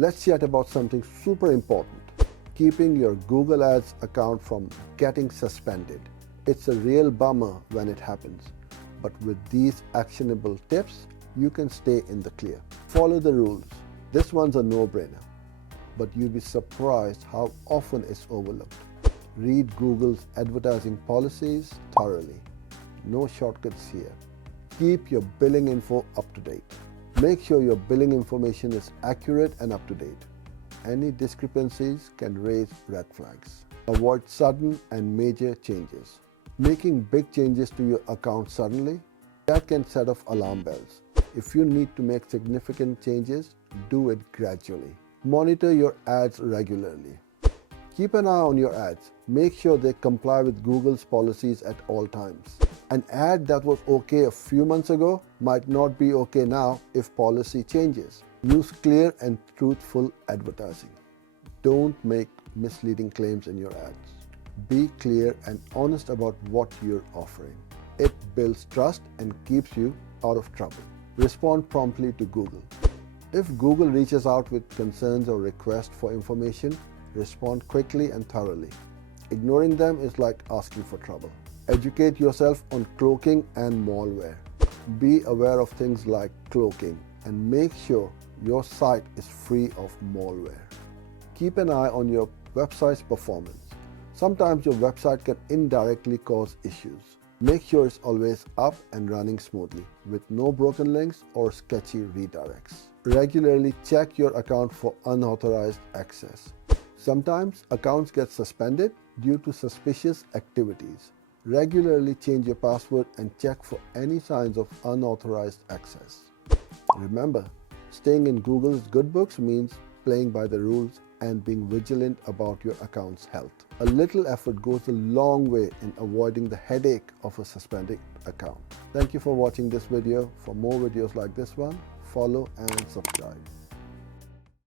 Let's chat about something super important: keeping your Google Ads account from getting suspended. It's a real bummer when it happens, but with these actionable tips, you can stay in the clear. Follow the rules. This one's a no-brainer, but you'll be surprised how often it's overlooked. Read Google's advertising policies thoroughly. No shortcuts here. Keep your billing info up to date. Make sure your billing information is accurate and up to date. Any discrepancies can raise red flags. Avoid sudden and major changes. Making big changes to your account suddenly, that can set off alarm bells. If you need to make significant changes, do it gradually. Monitor your ads regularly. Keep an eye on your ads. Make sure they comply with Google's policies at all times. An ad that was okay a few months ago might not be okay now if policy changes. Use clear and truthful advertising. Don't make misleading claims in your ads. Be clear and honest about what you're offering. It builds trust and keeps you out of trouble. Respond promptly to Google. If Google reaches out with concerns or requests for information, respond quickly and thoroughly. Ignoring them is like asking for trouble. Educate yourself on cloaking and malware. Be aware of things like cloaking and make sure your site is free of malware. Keep an eye on your website's performance. Sometimes your website can indirectly cause issues. Make sure it's always up and running smoothly with no broken links or sketchy redirects. Regularly check your account for unauthorized access. Sometimes accounts get suspended due to suspicious activities. Regularly change your password and check for any signs of unauthorized access. Remember, staying in Google's good books means playing by the rules and being vigilant about your account's health. A little effort goes a long way in avoiding the headache of a suspended account. Thank you for watching this video. For more videos like this one, follow and subscribe.